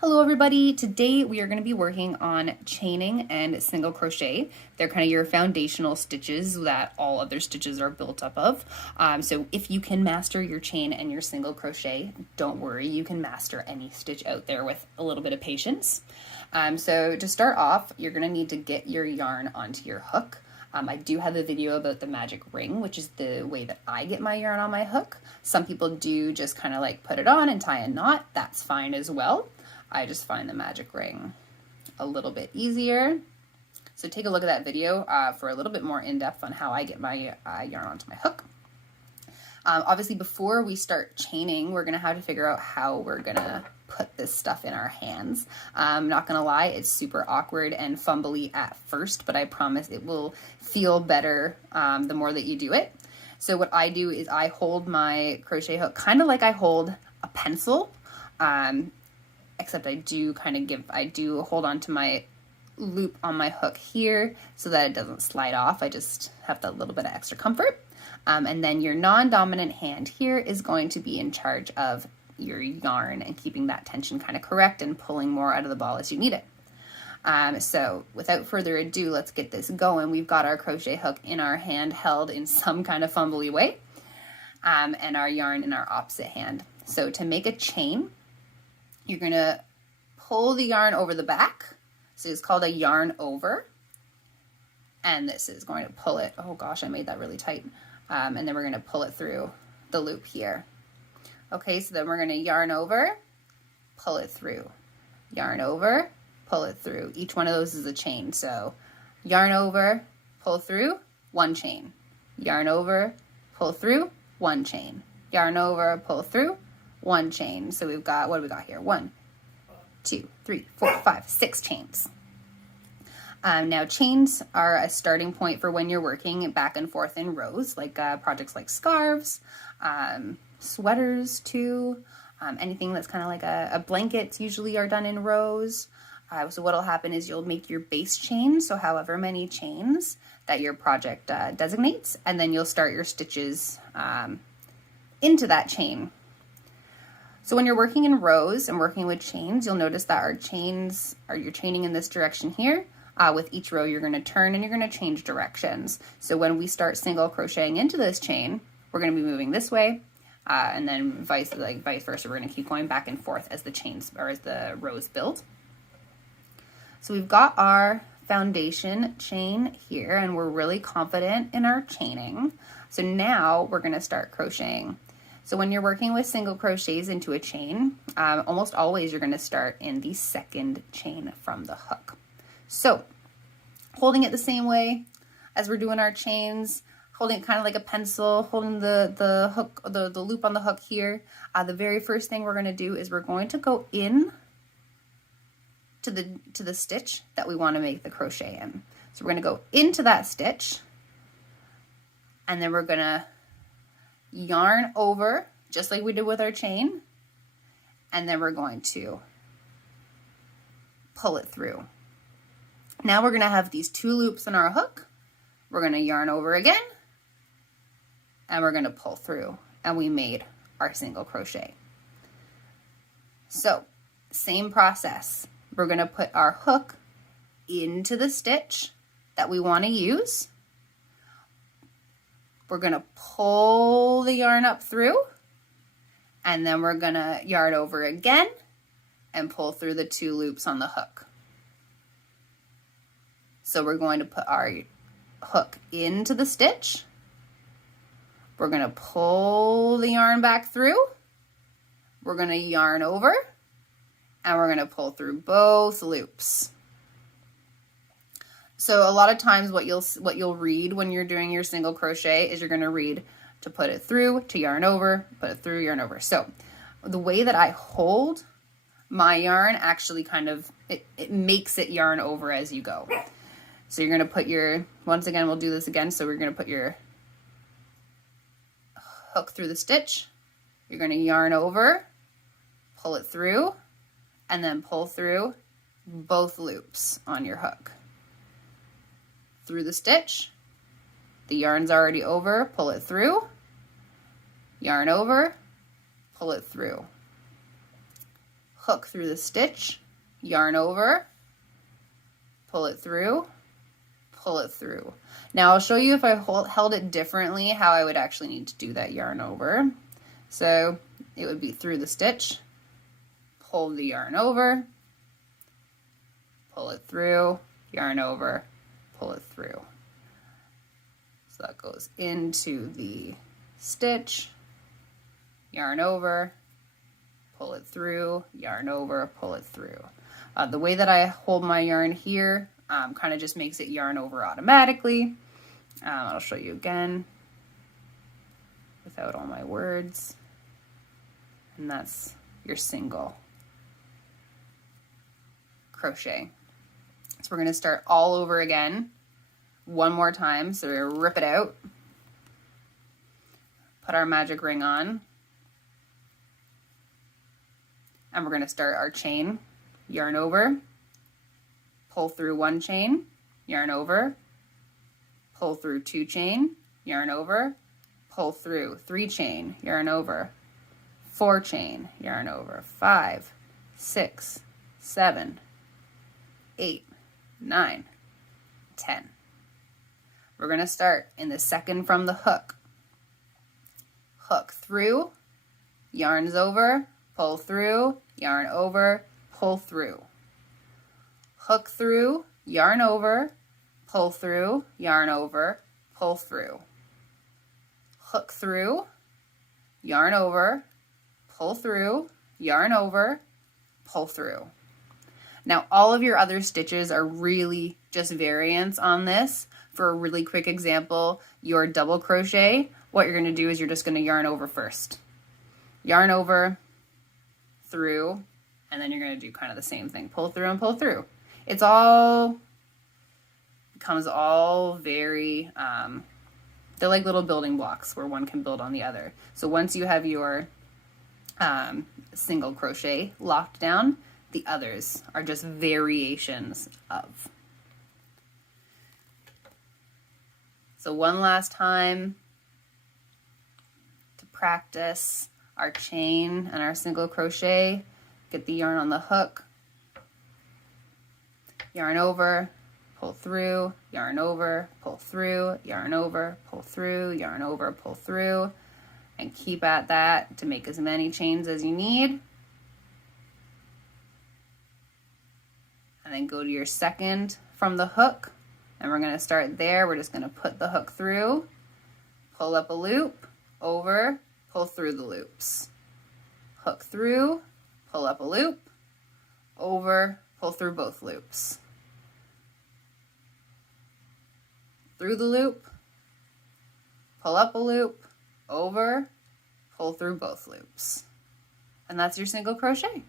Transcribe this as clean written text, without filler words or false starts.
Hello everybody, today we are going to be working on chaining and single crochet. They're kind of your foundational stitches that all other stitches are built up of. So if you can master your chain and your single crochet, don't worry, you can master any stitch out there with a little bit of patience. So to start off, you're going to need to get your yarn onto your hook. I do have a video about the magic ring, which is the way that I get my yarn on my hook. Some people do just kind of like put it on and tie a knot. That's fine as well. I just find the magic ring a little bit easier. So take a look at that video for a little bit more in-depth on how I get my yarn onto my hook. Obviously, before we start chaining, we're gonna have to figure out how we're gonna put this stuff in our hands. I'm not gonna lie, it's super awkward and fumbly at first, but I promise it will feel better the more that you do it. So what I do is I hold my crochet hook kind of like I hold a pencil. Except I do hold on to my loop on my hook here so that it doesn't slide off. I just have that little bit of extra comfort. And then your non-dominant hand here is going to be in charge of your yarn and keeping that tension kind of correct and pulling more out of the ball as you need it. So without further ado, let's get this going. We've got our crochet hook in our hand held in some kind of fumbly way, and our yarn in our opposite hand. So to make a chain, you're going to pull the yarn over the back. So it's called a yarn over. And this is going to pull it. Oh gosh, I made that really tight. And then we're going to pull it through the loop here. Okay, so then we're going to yarn over, pull it through. Yarn over, pull it through. Each one of those is a chain. So yarn over, pull through, one chain. Yarn over, pull through, one chain. Yarn over, pull through, one chain. So we've got, what do we got here? 1, 2, 3, 4, 5, 6 chains. Now chains are a starting point for when you're working back and forth in rows, like projects like scarves, sweaters too, anything that's kind of like a blanket usually are done in rows. So what'll happen is you'll make your base chain, so however many chains that your project designates, and then you'll start your stitches into that chain. So when you're working in rows and working with chains, you'll notice that you're chaining in this direction here. With each row, you're going to turn and you're going to change directions. So when we start single crocheting into this chain, we're going to be moving this way, and then vice versa. We're going to keep going back and forth as the rows build. So we've got our foundation chain here, and we're really confident in our chaining. So now we're going to start crocheting. So when you're working with single crochets into a chain, almost always you're going to start in the second chain from the hook. So holding it the same way as we're doing our chains, holding it kind of like a pencil, holding the hook, the loop on the hook here. The very first thing we're going to do is we're going to go in to the stitch that we want to make the crochet in. So we're going to go into that stitch, and then we're going to yarn over just like we did with our chain, and then we're going to pull it through. Now we're going to have these 2 loops in our hook. We're going to yarn over again, and we're going to pull through, and we made our single crochet. So same process. We're going to put our hook into the stitch that we want to use. We're going to pull the yarn up through, and then we're going to yarn over again and pull through the 2 loops on the hook. So we're going to put our hook into the stitch. We're going to pull the yarn back through. We're going to yarn over, and we're going to pull through both loops. So a lot of times what you'll read when you're doing your single crochet is you're going to read to put it through, to yarn over, put it through, yarn over. So the way that I hold my yarn actually kind of, it makes it yarn over as you go. So you're going to put once again, we'll do this again. So we're going to put your hook through the stitch. You're going to yarn over, pull it through, and then pull through both loops on your hook. Through the stitch, the yarn's already over, pull it through, yarn over, pull it through. hook through the stitch, yarn over, pull it through, pull it through. Now I'll show you if I held it differently how I would actually need to do that yarn over. So it would be through the stitch, pull the yarn over, pull it through, yarn over, pull it through. So that goes into the stitch, yarn over, pull it through, yarn over, pull it through. The way that I hold my yarn here kind of just makes it yarn over automatically. I'll show you again without all my words. And that's your single crochet. So we're going to start all over again one more time. So we're going to rip it out, put our magic ring on, and we're going to start our chain. Yarn over, pull through one chain, yarn over, pull through two chain, yarn over, pull through three chain, yarn over, four chain, yarn over, 5, 6, 7, 8, 9, 10. We're going to start in the second from the hook. Hook through, yarns over, pull through, yarn over, pull through. Hook through, yarn over, pull through, yarn over, pull through. Hook through, yarn over, pull through, yarn over, pull through. Now all of your other stitches are really just variants on this. For a really quick example, your double crochet, what you're going to do is you're just going to yarn over first. Yarn over, through, and then you're going to do kind of the same thing. Pull through and pull through. It's all, becomes all very, they're like little building blocks where one can build on the other. So once you have your single crochet locked down, the others are just variations of. So one last time to practice our chain and our single crochet. Get the yarn on the hook, yarn over, pull through, yarn over, pull through, yarn over, pull through, yarn over, pull through, and keep at that to make as many chains as you need. And then go to your second from the hook, and we're going to start there. We're just going to put the hook through, pull up a loop, over, pull through the loops. Hook through, pull up a loop, over, pull through both loops. Through the loop, pull up a loop, over, pull through both loops. And that's your single crochet.